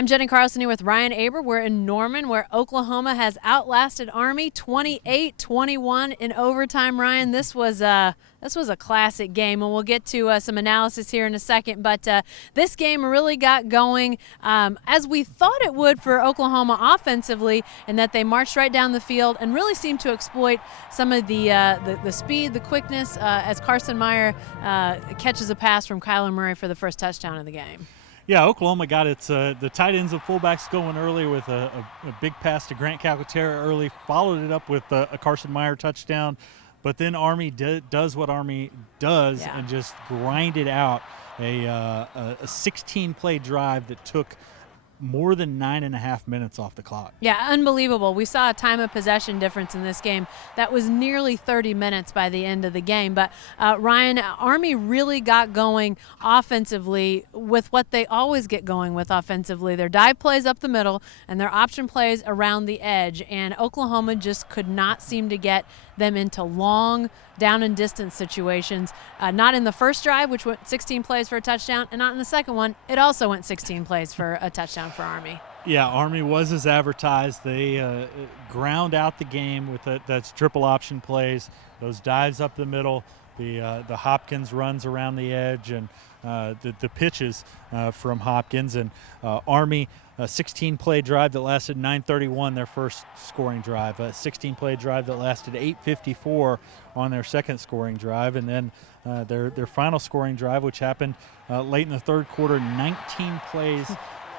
I'm Jenni Carlson here with Ryan Aber. We're in Norman, where Oklahoma has outlasted Army 28-21 in overtime. Ryan, this was a classic game, and we'll get to some analysis here in a second. But this game really got going as we thought it would for Oklahoma offensively, in that they marched right down the field and really seemed to exploit some of the speed, the quickness, as Carson Meyer catches a pass from Kyler Murray for the first touchdown of the game. Yeah, Oklahoma got its the tight ends and fullbacks going early with a big pass to Grant Calcaterra early, followed it up with a Carson Meyer touchdown. But then Army does what Army does and just grinded out a 16-play drive that took more than 9.5 minutes off the clock. Yeah, unbelievable. We saw a time of possession difference in this game that was nearly 30 minutes by the end of the game. But Ryan, Army really got going offensively with what they always get going with offensively. Their dive plays up the middle and their option plays around the edge. And Oklahoma just could not seem to get them into long down and distance situations. Not in the first drive, which went 16 plays for a touchdown, and not in the second one. It also went 16 plays for a touchdown for Army. Yeah, Army was as advertised. They ground out the game with that's triple option plays, those dives up the middle, the Hopkins runs around the edge, and the pitches from Hopkins. And Army, a 16-play drive that lasted 9:31, their first scoring drive. A 16-play drive that lasted 8:54 on their second scoring drive. And then their final scoring drive, which happened late in the third quarter, 19 plays,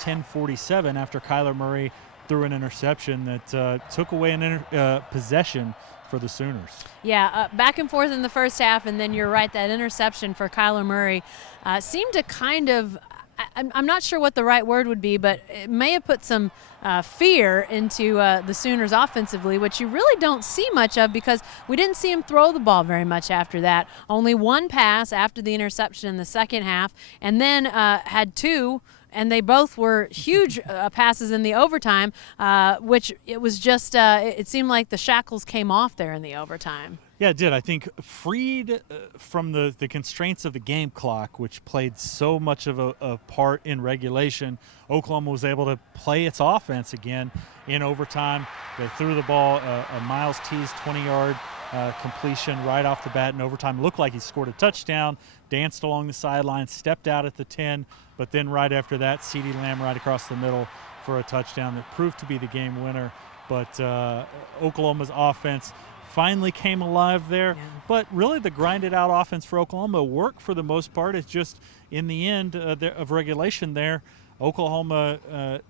10:47 after Kyler Murray threw an interception that took away an possession for the Sooners. Yeah, back and forth in the first half, and then you're right, that interception for Kyler Murray seemed to kind of, I'm not sure what the right word would be, but it may have put some fear into the Sooners offensively, which you really don't see much of because we didn't see him throw the ball very much after that. Only one pass after the interception in the second half, and then had two, and they both were huge passes in the overtime, which it was just it seemed like the shackles came off there in the overtime. Yeah, it did. I think freed from the constraints of the game clock, which played so much of a part in regulation, Oklahoma was able to play its offense again in overtime. They threw the ball, a Miles Tease 20-yard completion right off the bat in overtime. Looked like he scored a touchdown, danced along the sideline, stepped out at the 10, but then right after that, CeeDee Lamb right across the middle for a touchdown that proved to be the game winner. But Oklahoma's offense finally came alive there. Yeah. But really the grinded out offense for Oklahoma worked for the most part. It's just in the end of regulation there, Oklahoma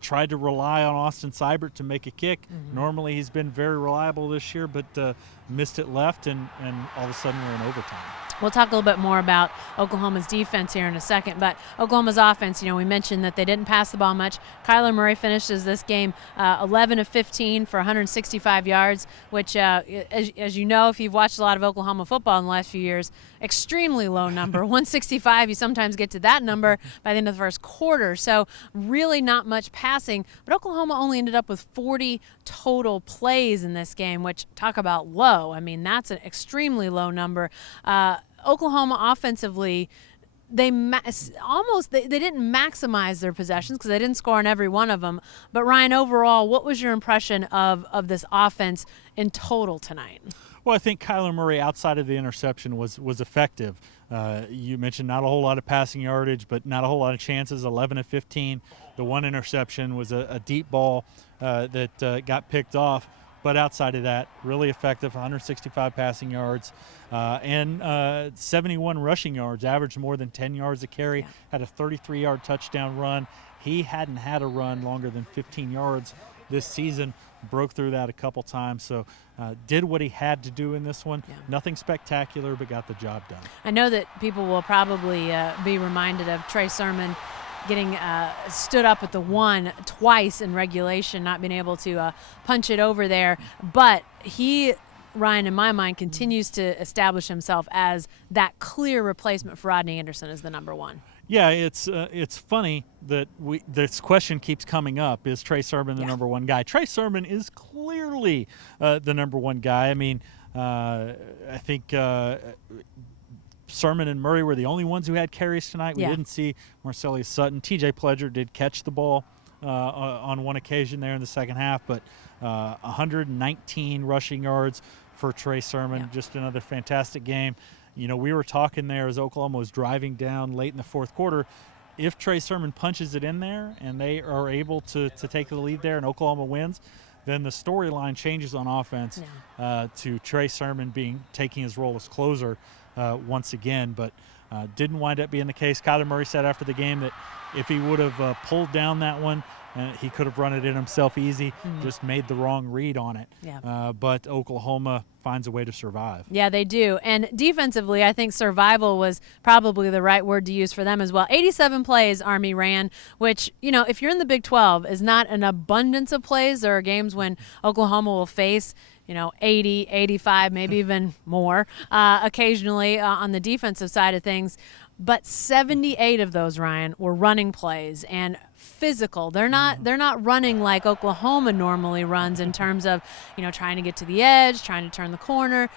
tried to rely on Austin Seibert to make a kick. Mm-hmm. Normally he's been very reliable this year, but missed it left, and all of a sudden we're in overtime. We'll talk a little bit more about Oklahoma's defense here in a second, but Oklahoma's offense, we mentioned that they didn't pass the ball much. Kyler Murray finishes this game 11 of 15 for 165 yards, which, as you know, if you've watched a lot of Oklahoma football in the last few years, extremely low number. 165, you sometimes get to that number by the end of the first quarter, so really not much passing. But Oklahoma only ended up with 40 total plays in this game, which, talk about low. I mean, that's an extremely low number. Oklahoma offensively, they didn't maximize their possessions because they didn't score on every one of them. But Ryan, overall, what was your impression of this offense in total tonight? Well, I think Kyler Murray, outside of the interception, was effective. You mentioned not a whole lot of passing yardage, but not a whole lot of chances, 11 of 15. The one interception was a deep ball that got picked off. But outside of that, really effective, 165 passing yards and 71 rushing yards, averaged more than 10 yards a carry, had a 33-yard touchdown run. He hadn't had a run longer than 15 yards this season, broke through that a couple times, so did what he had to do in this one. Yeah. Nothing spectacular, but got the job done. I know that people will probably be reminded of Trey Sermon getting stood up at the one twice in regulation, not being able to punch it over there. But he, Ryan, in my mind, continues to establish himself as that clear replacement for Rodney Anderson as the number one. Yeah, it's funny that this question keeps coming up. Is Trey Sermon the number one guy? Trey Sermon is clearly the number one guy. I mean, I think Sermon and Murray were the only ones who had carries tonight. We didn't see Marcellus Sutton. TJ Pledger did catch the ball on one occasion there in the second half, but 119 rushing yards for Trey Sermon. Just another fantastic game. You know, we were talking there as Oklahoma was driving down late in the fourth quarter. If Trey Sermon punches it in there and they are able to take the lead there and Oklahoma wins, then the storyline changes on offense to Trey Sermon taking his role as closer once again, but didn't wind up being the case. Kyler Murray said after the game that if he would have pulled down that one, he could have run it in himself easy, just made the wrong read on it. But Oklahoma finds a way to survive. Yeah, they do. And defensively, I think survival was probably the right word to use for them as well. 87 plays Army ran, which, you know, if you're in the Big 12, is not an abundance of plays. There are games when Oklahoma will face 80, 85, maybe even more occasionally on the defensive side of things. But 78 of those, Ryan, were running plays and physical. They're not running like Oklahoma normally runs in terms of, trying to get to the edge, trying to turn the corner.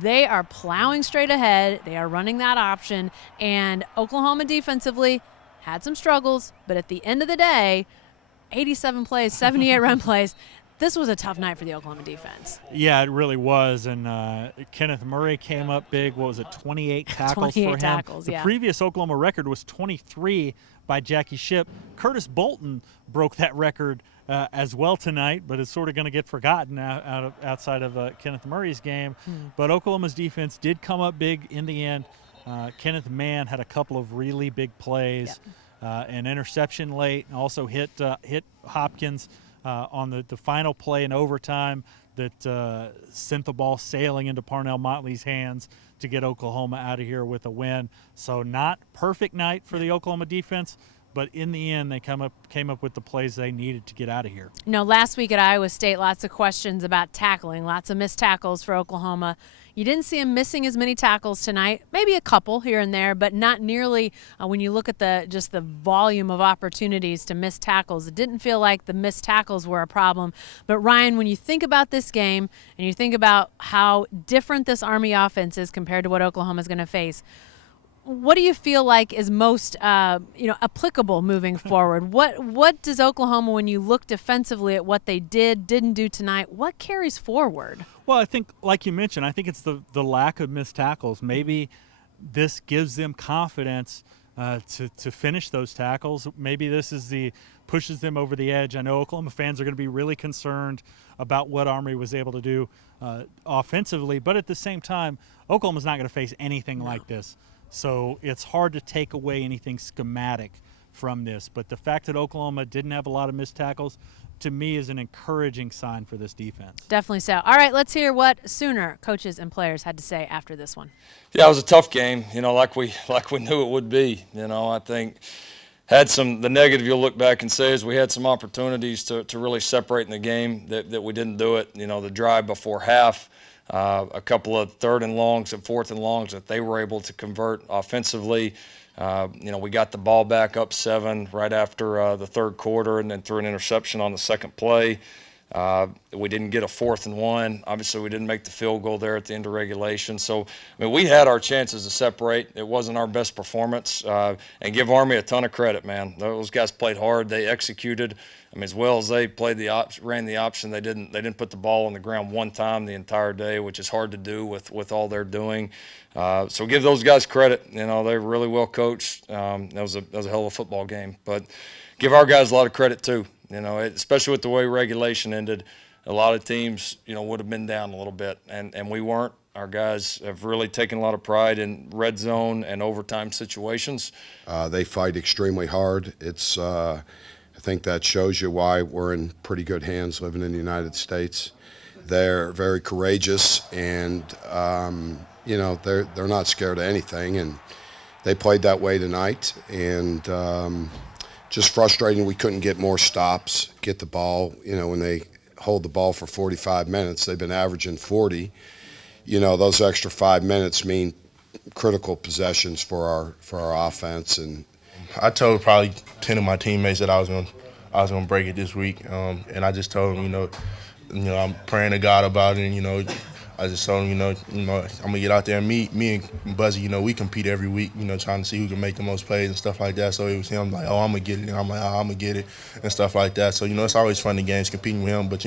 They are plowing straight ahead. They are running that option. And Oklahoma defensively had some struggles, but at the end of the day, 87 plays, 78 run plays. This was a tough night for the Oklahoma defense. Yeah, it really was. And Kenneth Murray came up big. What was it, 28 tackles 28 for him? tackles, The previous Oklahoma record was 23 by Jackie Shipp. Curtis Bolton broke that record as well tonight, but it's sort of going to get forgotten outside of Kenneth Murray's game. But Oklahoma's defense did come up big in the end. Kenneth Mann had a couple of really big plays, an interception late, and also hit Hopkins on the final play in overtime that sent the ball sailing into Parnell Motley's hands to get Oklahoma out of here with a win. So not perfect night for the Oklahoma defense, but in the end they came up with the plays they needed to get out of here. Last week at Iowa State, lots of questions about tackling, lots of missed tackles for Oklahoma. You didn't see him missing as many tackles tonight, maybe a couple here and there, but not nearly when you look at just the volume of opportunities to miss tackles. It didn't feel like the missed tackles were a problem. But Ryan, when you think about this game and you think about how different this Army offense is compared to what Oklahoma's going to face, what do you feel like is most applicable moving forward? What does Oklahoma, when you look defensively at what they didn't do tonight, what carries forward? Well, I think, like you mentioned, I think it's the lack of missed tackles. Maybe this gives them confidence to finish those tackles. Maybe this pushes them over the edge. I know Oklahoma fans are going to be really concerned about what Army was able to do offensively, but at the same time, Oklahoma's not going to face anything like this. So it's hard to take away anything schematic from this. But the fact that Oklahoma didn't have a lot of missed tackles, to me, is an encouraging sign for this defense. Definitely so. All right, let's hear what Sooner coaches and players had to say after this one. Yeah, it was a tough game, like we knew it would be. I think had the negative you'll look back and say is we had some opportunities to really separate in the game that we didn't do it. The drive before half, a couple of third and longs and fourth and longs that they were able to convert offensively. We got the ball back up 7 right after the third quarter and then threw an interception on the second play. We didn't get a 4th and 1. Obviously, we didn't make the field goal there at the end of regulation. So, we had our chances to separate. It wasn't our best performance. And give Army a ton of credit, man. Those guys played hard. They executed. As well as they played ran the option, they didn't put the ball on the ground one time the entire day, which is hard to do with all they're doing. So give those guys credit. They're really well coached. That was a hell of a football game. But give our guys a lot of credit too. Especially with the way regulation ended, a lot of teams, would have been down a little bit, and we weren't. Our guys have really taken a lot of pride in red zone and overtime situations. They fight extremely hard. I think that shows you why we're in pretty good hands living in the United States. They're very courageous, and they're not scared of anything, and they played that way tonight. And just frustrating we couldn't get more stops, get the ball. When they hold the ball for 45 minutes, they've been averaging 40. Those extra 5 minutes mean critical possessions for our offense. And I told probably 10 of my teammates that I was gonna break it this week, and I just told them, I'm praying to God about it. And, I just told him, I'm gonna get out there and me and Buzzy, we compete every week, trying to see who can make the most plays and stuff like that. So it was him like, oh, I'm gonna get it, and I'm like, oh, I'm gonna get it, and stuff like that. So it's always fun in games competing with him, but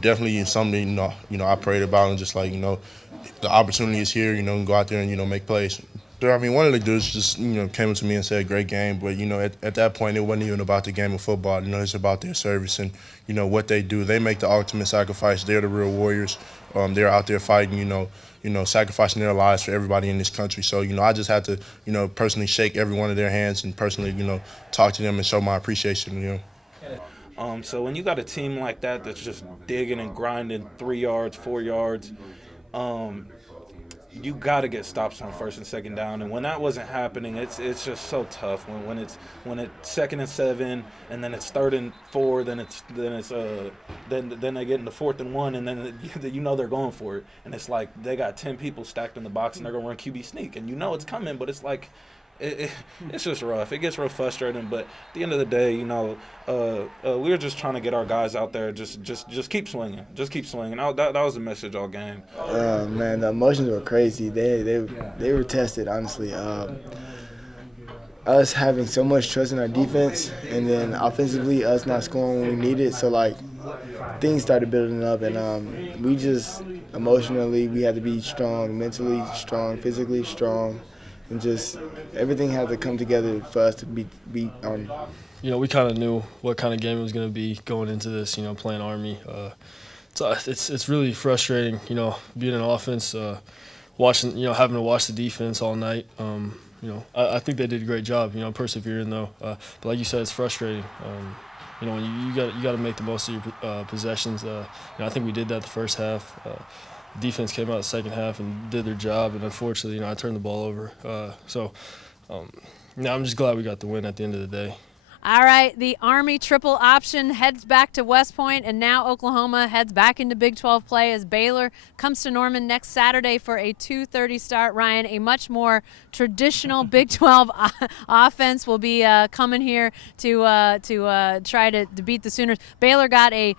definitely something I prayed about, and just like the opportunity is here, go out there and make plays. So, I mean, one of the dudes just came up to me and said, "Great game," but at that point it wasn't even about the game of football. It's about their service and what they do. They make the ultimate sacrifice. They're the real warriors. They're out there fighting. Sacrificing their lives for everybody in this country. So I just had to personally shake every one of their hands and personally talk to them and show my appreciation. So when you got a team like that that's just digging and grinding 3 yards, 4 yards, you got to get stops on first and second down, and when that wasn't happening, it's just so tough. When it's 2nd and 7, and then it's 3rd and 4, then they get into 4th and 1, and then they're going for it, and it's like they got 10 people stacked in the box and they're gonna run QB sneak, and it's coming, but it's like. It's just rough. It gets real frustrating, but at the end of the day, we were just trying to get our guys out there. Just keep swinging. Just keep swinging. That was the message all game. Man, the emotions were crazy. They were tested, honestly. Us having so much trust in our defense, and then offensively, us not scoring when we needed. So things started building up, and we just emotionally we had to be strong, mentally strong, physically strong. And just everything had to come together for us to beat Army. We kind of knew what kind of game it was going to be going into this, playing Army. It's really frustrating, being an offense, watching, having to watch the defense all night. I think they did a great job, persevering though. But like you said, it's frustrating. When you got to make the most of your possessions. I think we did that the first half. Defense came out the second half and did their job, and unfortunately, I turned the ball over. I'm just glad we got the win at the end of the day. All right, the Army triple option heads back to West Point, and now Oklahoma heads back into Big 12 play as Baylor comes to Norman next Saturday for a 2:30 start. Ryan, a much more traditional Big 12 offense will be coming here to try to beat the Sooners. Baylor got a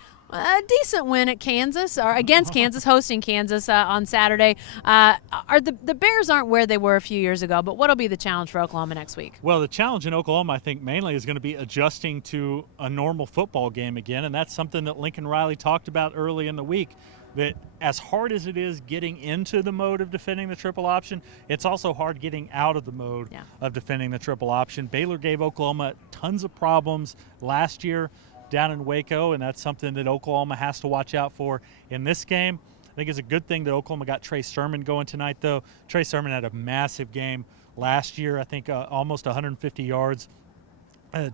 decent win at Kansas, or against Kansas, hosting Kansas on Saturday. The Bears aren't where they were a few years ago, but what'll be the challenge for Oklahoma next week? Well, the challenge in Oklahoma, I think, mainly is going to be adjusting to a normal football game again, and that's something that Lincoln Riley talked about early in the week, that as hard as it is getting into the mode of defending the triple option, it's also hard getting out of the mode of defending the triple option. Baylor gave Oklahoma tons of problems last year down in Waco, and that's something that Oklahoma has to watch out for in this game. I think it's a good thing that Oklahoma got Trey Sermon going tonight, though. Trey Sermon had a massive game last year, I think almost 150 yards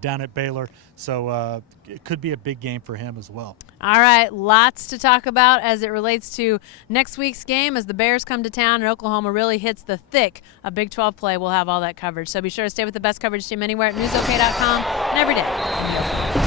down at Baylor, so it could be a big game for him as well. All right, lots to talk about as it relates to next week's game as the Bears come to town and Oklahoma really hits the thick of Big 12 play. We'll have all that coverage, so be sure to stay with the best coverage team anywhere at newsok.com and every day.